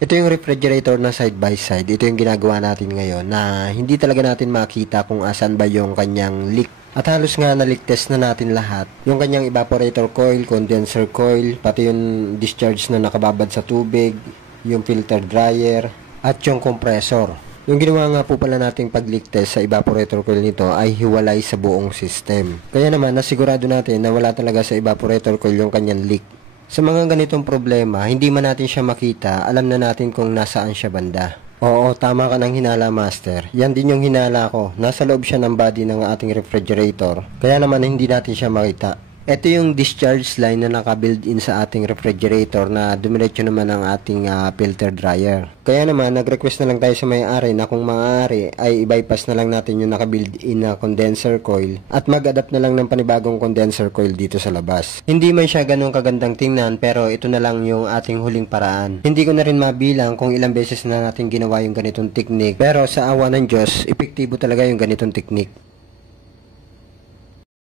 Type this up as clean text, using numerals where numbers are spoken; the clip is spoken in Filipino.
Ito yung refrigerator na side by side. Ito yung ginagawa natin ngayon na hindi talaga natin makita kung asan ba yung kanyang leak. At halos nga na-leak test na natin lahat. Yung kanyang evaporator coil, condenser coil, pati yung discharge na nakababad sa tubig, yung filter dryer, at yung compressor. Yung ginawa nga po pala nating pag-leak test sa evaporator coil nito ay hiwalay sa buong system. Kaya naman nasigurado natin na wala talaga sa evaporator coil yung kanyang leak. Sa mga ganitong problema, hindi man natin siya makita, alam na natin kung nasaan siya banda. Oo, tama ka ng hinala, master. Yan din yung hinala ko. Nasa loob siya ng body ng ating refrigerator. Kaya naman hindi natin siya makita. Ito yung discharge line na naka-build in sa ating refrigerator na dumiretso naman ang ating filter dryer. Kaya naman, nag-request na lang tayo sa may-ari na kung maaari ay i-bypass na lang natin yung naka-build in na condenser coil at mag-adapt na lang ng panibagong condenser coil dito sa labas. Hindi man siya ganun kagandang tingnan pero ito na lang yung ating huling paraan. Hindi ko na rin mabilang kung ilang beses na natin ginawa yung ganitong technique pero sa awa ng Diyos, epektibo talaga yung ganitong technique.